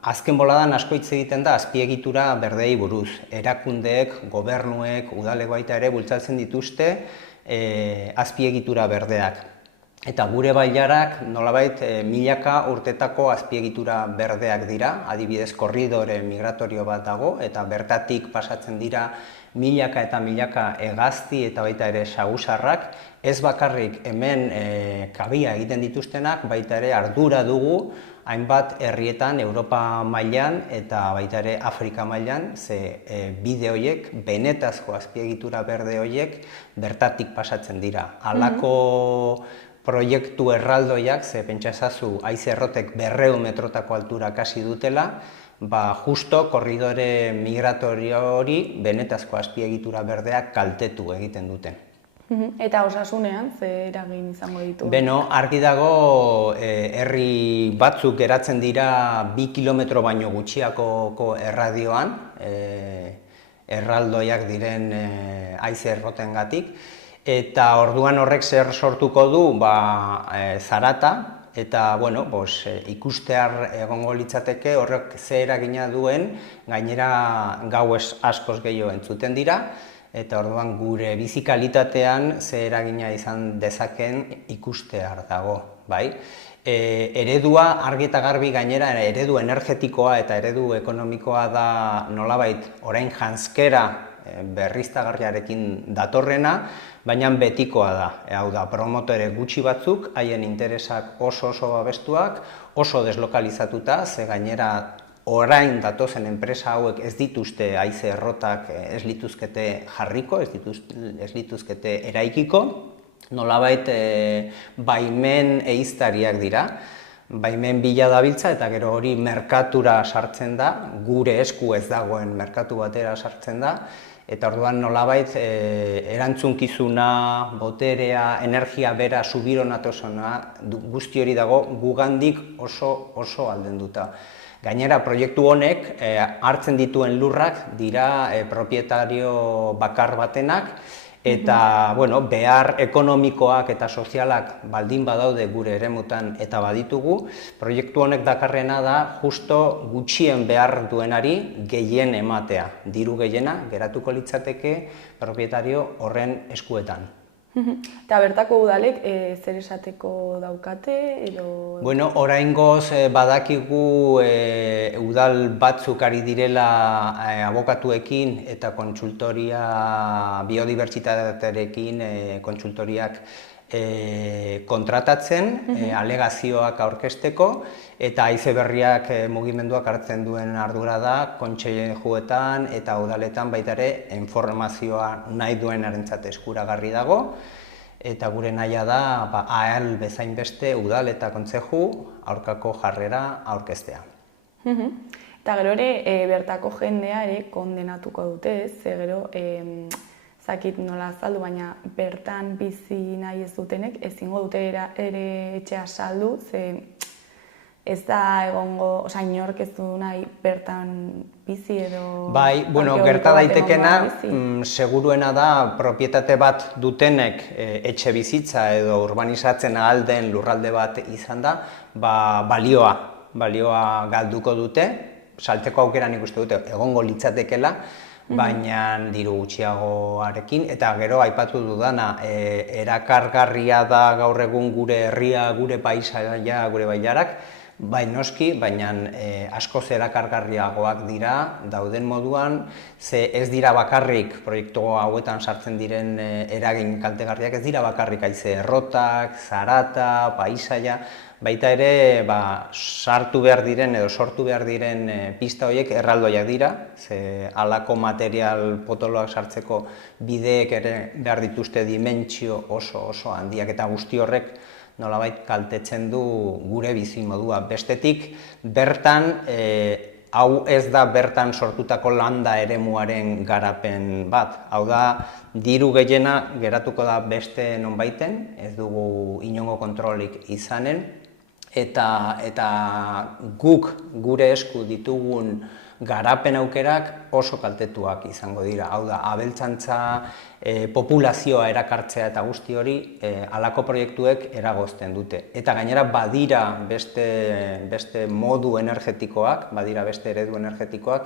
azken boladan asko hitz egiten da azpiegitura berdei buruz. Erakundeek, gobernuek, udalek baita ere bultzatzen dituzte azpiegitura berdeak. Eta gure bailarak nolabait milaka urtetako azpiegitura berdeak dira, adibidez korridore migratorio bat dago, eta bertatik pasatzen dira milaka eta milaka hegazti eta baita ere saguzarrak, ez bakarrik hemen kabia egiten dituztenak, baita ere ardura dugu hainbat herrietan Europa mailan eta baita ere Afrika mailan, ze bide horiek, benetazko azpiegitura berde horiek bertatik pasatzen dira. Halako proiektu erraldoiak, ze pentsa ezazu haize errotek 200 metrotako altura kasi dutela, justo korridore migratorio hori benetazko azpiegitura berdeak kaltetu egiten duten. Eta osasunean, ze eragin izango ditu? Argi dago herri batzuk geratzen dira 2 kilometro baino gutxiakoko erradioan, erraldoiak diren haize errotengatik, eta orduan horrek zer sortuko du zarata, eta ikustear egongo litzateke horrek ze eragina duen, gainera gauez askoz gehiago entzuten dira, eta orduan gure bizi kalitatean ze eragina izan dezaken ikustear dago, bai? Eredua argi eta garbi gainera, eredu energetikoa eta eredu ekonomikoa da nolabait orain janzkera berriztagarriarekin datorrena, baina betikoa da. Hau da, promotore gutxi batzuk, haien interesak oso babestuak, oso deslokalizatuta, ze gainera orain datozen enpresa hauek ez dituzte haize errotak ez lituzkete jarriko, ez lituzkete eraikiko, nolabait baimen ehiztariak dira, baimen bila dabiltza eta gero hori merkatura sartzen da, gure esku ez dagoen merkatu batera sartzen da, eta orduan nolabait erantzunkizuna, boterea, energia bera, subironatosuna, guzti hori dago gugandik oso aldenduta. Gainera, proiektu honek hartzen dituen lurrak dira propietario bakar batenak, eta behar ekonomikoak eta sozialak baldin badaude gure eremutan eta baditugu, proiektu honek dakarrena da justo gutxien behar duenari gehien ematea. Diru gehiena geratuko litzateke propietario horren eskuetan. Eta bertako udalek zer esateko daukate edo... Bueno, oraingoz badakigu udal batzuk ari direla abokatuekin eta kontsultoria biodibertsitatearekin kontsultoriak kontratatzen, alegazioak aurkezteko, eta haize berriak mugimenduak hartzen duen ardura da, kontseiluetan eta udaletan baita ere informazioa nahi duenarentzat eskuragarri dago, eta gure nahia da ahal bezain beste udal eta kontzeju aurkako jarrera aurkeztea. Eta gero ere bertako jendea ere kondenatuko dute, ze gero zakit nola azaldu, baina bertan bizi nahi ez dutenek ezingo dute ere etxea saldu, ze ez da egongo, inork ez du nahi bertan bizi edo... Bai, gerta daitekena, seguruena da propietate bat dutenek etxe bizitza edo urbanizatzen ahal den lurralde bat izan da, balioa galduko dute, saltzeko aukera nik uste dute egongo litzatekela, baina diru gutxiagoarekin, eta gero aipatu dudana, erakargarria da gaur egun gure herria, gure paisaia, gure bailarak, bai noski, baina askoz erakargarriagoak dira dauden moduan, ze ez dira bakarrik proiektu hauetan sartzen diren eragin kaltegarriak, ez dira bakarrik haize errotak, zarata, paisaia, baita ere sartu behar diren edo sortu behar diren pista horiek erraldoiak dira, ze halako material potoloak sartzeko bideek ere behar dituzte dimentsio oso handiak, eta guzti horrek nolabait kaltetzen du gure bizimodua. Bestetik, bertan, hau ez da bertan sortutako landa eremuaren garapen bat. Hau da, diru gehiena geratuko da beste nonbaiten, ez dugu inongo kontrolik izanen, eta guk gure esku ditugun garapen aukerak oso kaltetuak izango dira. Hau da, abeltzantza, populazioa erakartzea eta guzti hori halako proiektuek eragozten dute. Eta gainera badira beste modu energetikoak, badira beste eredu energetikoak,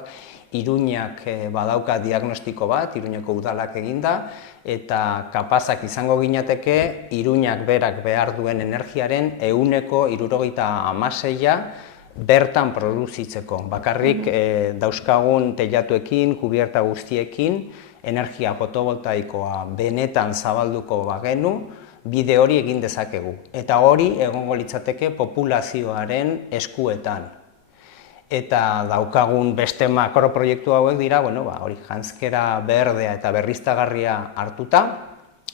Iruñak badauka diagnostiko bat, Iruñeko udalak eginda, eta kapazak izango ginateke Iruñak berak behar duen energiaren 76% bertan produzitzeko. Bakarrik dauzkagun teilatuekin, kubierta guztiekin, energia fotovoltaikoa benetan zabalduko bagenu, bide hori egin dezakegu. Eta hori egongo litzateke populazioaren eskuetan. Eta daukagun beste makroproiektu hauek dira, hori janzkera berdea eta berriztagarria hartuta,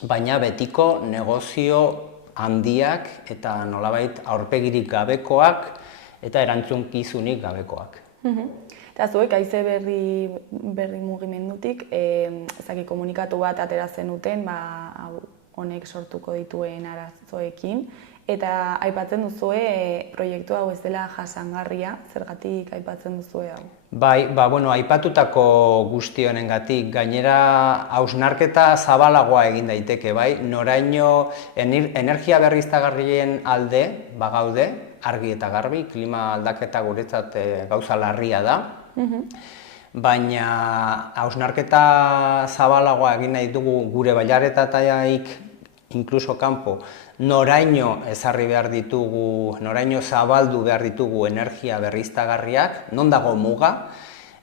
baina betiko negozio handiak eta nolabait aurpegirik gabekoak eta erantzunkizunik gabekoak. Eta zuek haize berri mugimendutik, komunikatu bat atera zenuten, honek sortuko dituen arazoekin, eta aipatzen duzue proiektu hau ez dela jasangarria, zergatik aipatzen duzue hau? Bai, aipatutako guzti honengatik, gainera hausnarketa zabalagoa egin daiteke, bai, noraino energia berriztagarrien alde bagaude, argi eta garbi, klima aldaketa guretzat gauza larria da, baina hausnarketa zabalagoa egin nahi dugu gure bailaretataik inkluso kanpo, noraino ezarri behar ditugu, noraino zabaldu behar ditugu energia berriztagarriak, non dago muga,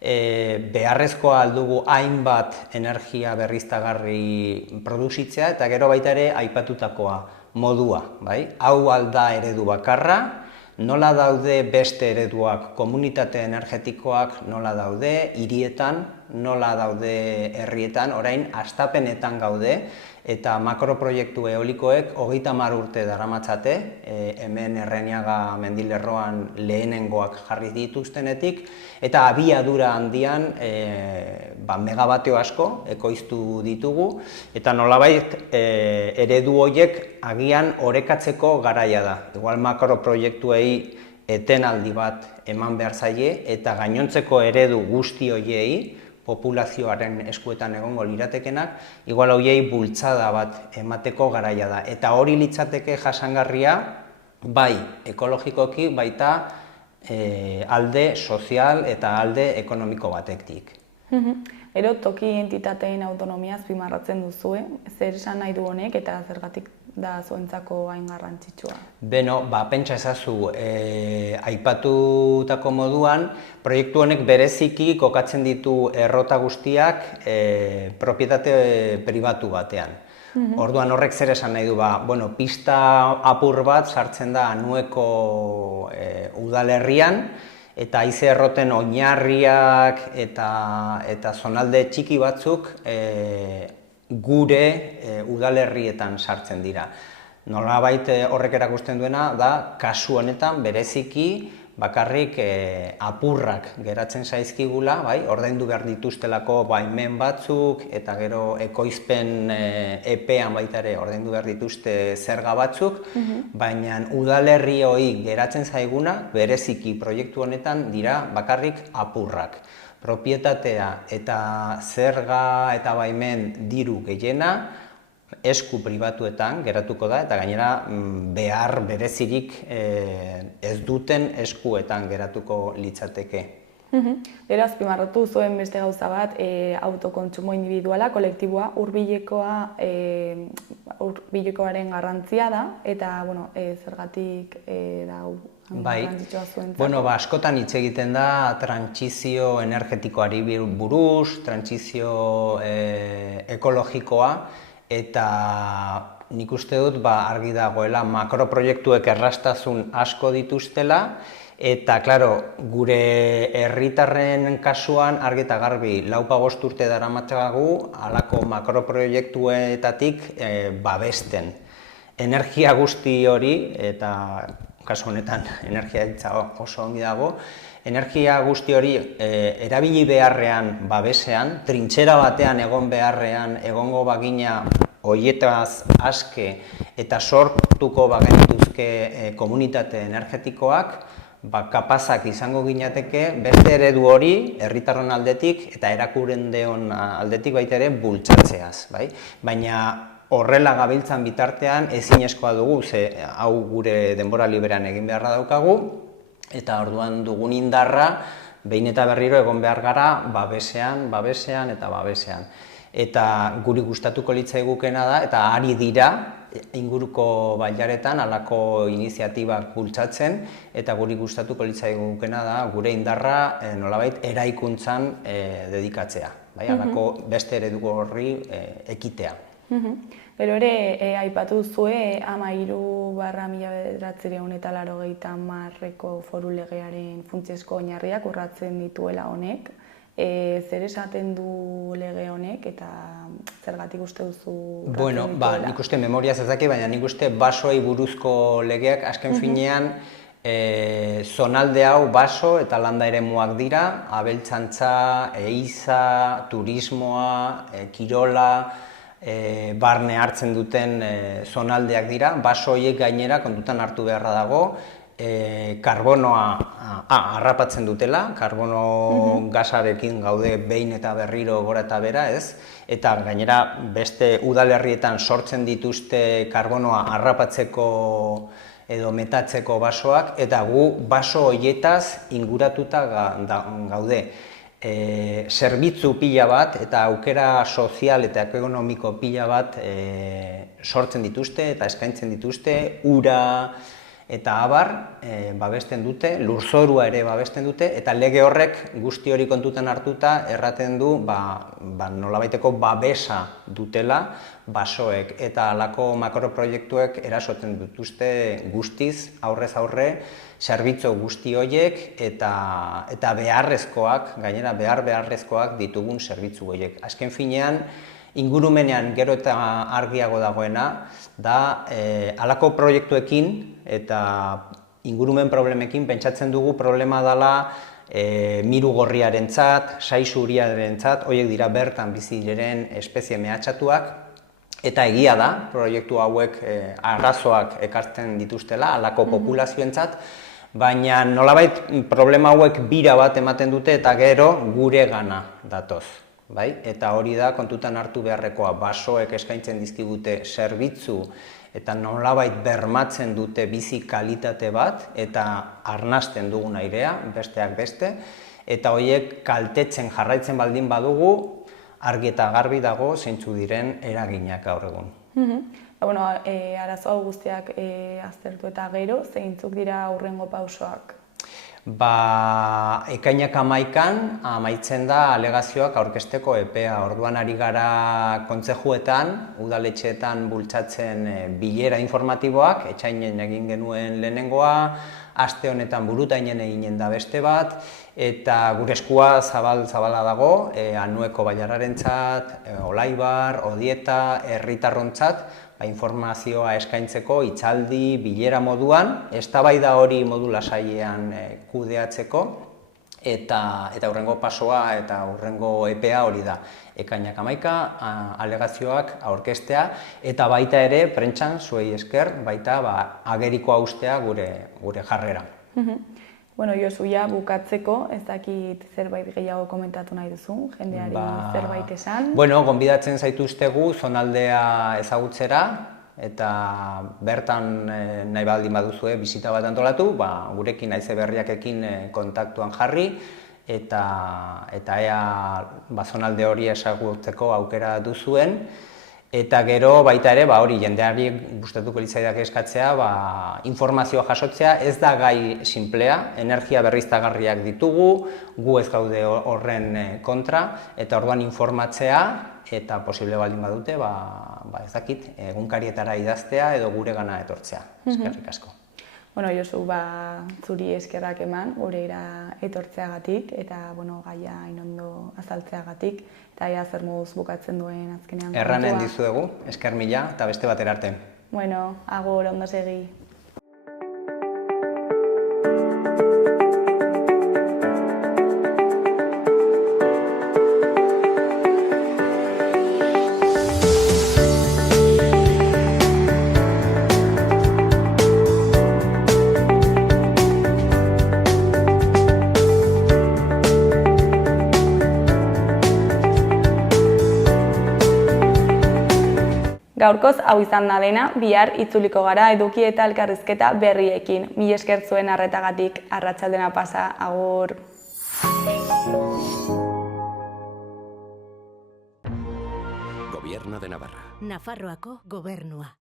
beharrezkoa aldugu hainbat energia berriztagarri produzitzea eta gero baita ere aipatutakoa modua, bai? Hau alda eredu bakarra, nola daude beste ereduak, komunitate energetikoak nola daude, hirietan, nola daude herrietan, orain hastapenetan gaude, eta makroproiektu eolikoek 30 urte daramatzate, hemen Erreniaga mendilerroan lehenengoak jarri dituztenetik, eta abiadura handian megabateo asko ekoiztu ditugu, eta nolabait eredu horiek agian orekatzeko garaia da. Igual makroproiektuei etenaldi bat eman behar zaie, eta gainontzeko eredu guzti horiei, populazioaren eskuetan egongo liratekenak, igual horiei bultzada bat emateko garaia da. Eta hori litzateke jasangarria, bai ekologikoki, baita alde sozial eta alde ekonomiko batektik. Ero toki entitateen autonomia azpimarratzen duzue, zer esan nahi du honek eta zergatik da zuentzako hain garrantzitsua? Beno, pentsa ezazu, aipatutako moduan, proiektu honek bereziki kokatzen ditu errota guztiak propietate pribatu batean. Orduan horrek zer esan nahi du, pista apur bat sartzen da Anueko udalerrian, eta haize erroten oinarriak eta zonalde txiki batzuk gure udalerrietan sartzen dira. Nolabait horrek erakusten duena da, kasu honetan bereziki bakarrik apurrak geratzen zaizkigula, ordaindu behar dituztelako baimen batzuk, eta gero ekoizpen epean baita ere ordaindu behar dituzte zerga batzuk, baina udalerri hori geratzen zaiguna bereziki proiektu honetan dira bakarrik apurrak. Propietatea eta zerga eta baimen diru gehiena esku pribatuetan geratuko da, eta gainera behar berezirik ez duten eskuetan geratuko litzateke. Gero azpimarratu zuen beste gauza bat, autokontsumo individuala, kolektiboa, hurbilekoaren garrantzia da, eta zergatik da garrantzitsua zuentzako. Askotan hitz egiten da trantsizio energetikoari buruz, trantsizio ekologikoa, eta nik uste dut argi dagoela makroproiektuek erraztasun asko dituztela, eta, gure herritarren kasuan argi eta garbi 4-5 urte daramatzagu halako makroproiektuetatik babesten. Energia guzti hori, eta kasu honetan energia oso ongi dago, energia guzti hori erabili beharrean babesean, trintxera batean egon beharrean egongo bagina horietaz aske eta sortuko bagenituzke komunitate energetikoak, kapazak izango ginateke beste eredu hori herritarron aldetik eta erakundeon aldetik baita ere bultzatzeaz. Baina horrela gabiltzan bitartean ezinezkoa dugu, ze hau gure denbora liberan egin beharra daukagu, eta orduan dugun indarra behin eta berriro egon behar gara babesean. Eta guri gustatuko litzaigukena da, eta ari dira inguruko bailaretan halako iniziatibak bultzatzen, eta guri gustatuko litzaigukena da gure indarra nolabait eraikuntzan dedikatzea, halako beste eredu horri ekitea. Gero ere, aipatu zue 13/1980 foru legearen funtsezko oinarriak urratzen dituela honek. Zer esaten du lege honek eta zergatik uste duzu urratzen dituela? Nik uste memoriaz ez daki, baina nik uste basoei buruzko legeak azken finean zonalde hau baso eta landa eremuak dira, abeltzantza, ehiza, turismoa, kirola, barne hartzen duten zonaldeak dira, baso horiek gainera kontutan hartu beharra dago, karbonoa harrapatzen dutela, karbono gasarekin gaude behin eta berriro gora eta bera, ez? Eta gainera beste udalerrietan sortzen dituzte karbonoa harrapatzeko edo metatzeko basoak, eta gu baso horietaz inguratuta gaude. Zerbitzu pila bat eta aukera sozial eta ekonomiko pila bat sortzen dituzte eta eskaintzen dituzte, ura, eta abar babesten dute, lurzorua ere babesten dute, eta lege horrek guzti hori kontutan hartuta erraten du nolabaiteko babesa dutela basoek, eta halako makroproiektuek erasotzen dituzte guztiz aurrez aurre zerbitzu guzti horiek eta beharrezkoak, gainera beharrezkoak ditugun zerbitzu horiek. Azken finean, ingurumenean gero eta argiago dagoena, da halako proiektuekin eta ingurumen problemekin pentsatzen dugu problema dela miru gorriarentzat, sai zuriarentzat, horiek dira bertan bizi diren espezie mehatxatuak, eta egia da, proiektu hauek arazoak ekartzen dituztela, halako populazioentzat, baina nolabait problema hauek bira bat ematen dute eta gero gure gana datoz. Eta hori da kontutan hartu beharrekoa, basoek eskaintzen dizkigute zerbitzu eta nolabait bermatzen dute bizi kalitate bat eta arnasten dugun airea, besteak beste, eta horiek kaltetzen jarraitzen baldin badugu, argi eta garbi dago zeintzu diren eraginak gaur egun. Arazo hau guztiak aztertu eta gero, zeintzuk dira hurrengo pausoak? Ekainak 11an amaitzen da alegazioak aurkezteko epea. Orduan ari gara kontzejuetan, udaletxeetan bultzatzen bilera informatiboak, etxainen egin genuen lehenengoa, aste honetan Burutainen eginen da beste bat, eta gure eskua zabala dago, Anueko Bailararentzat, Olaibar, Odieta, herritarrontzat, informazioa eskaintzeko, hitzaldi, bilera moduan, eztabaida hori modu lasaian kudeatzeko, eta hurrengo pasoa eta hurrengo epea hori da. Ekainak 11 alegazioak aurkeztea, eta baita ere, prentsan, zuei esker, baita agerikoa ustea gure jarrera. Josu, bukatzeko, ez dakit zerbait gehiago komentatu nahi duzu, jendeari zerbait esan. Gonbidatzen zaituztegu zonaldea ezagutzera, eta bertan nahi baldin baduzue bisita bat antolatu, gurekin haize berriakekin kontaktuan jarri, eta ea zonalde hori ezagutzeko aukera duzuen. Eta gero baita ere, hori jendeari gustatuko litzaidak eskatzea, informazioa jasotzea, ez da gai sinplea, energia berriztagarriak ditugu, gu ez gaude horren kontra, eta orduan informatzea, eta posible baldin badute, ez dakit, egunkarietara idaztea edo gure gana etortzea. Eskerrik asko. Josu, zuri eskerrak eman, gureira etortzeagatik, eta gaia inondo azaltzeagatik, eta ea zer moduz bukatzen duen azkenean. Erranen dizuegu, esker mila, eta beste batera arte. Agur, ondo segi. Gaurkoz hau izan da dena, bihar itzuliko gara eduki eta elkarrizketa berriekin. Mila esker zuen arretagatik, arratsaldena pasa, agur. Gobierno de Navarra. Nafarroako gobernua.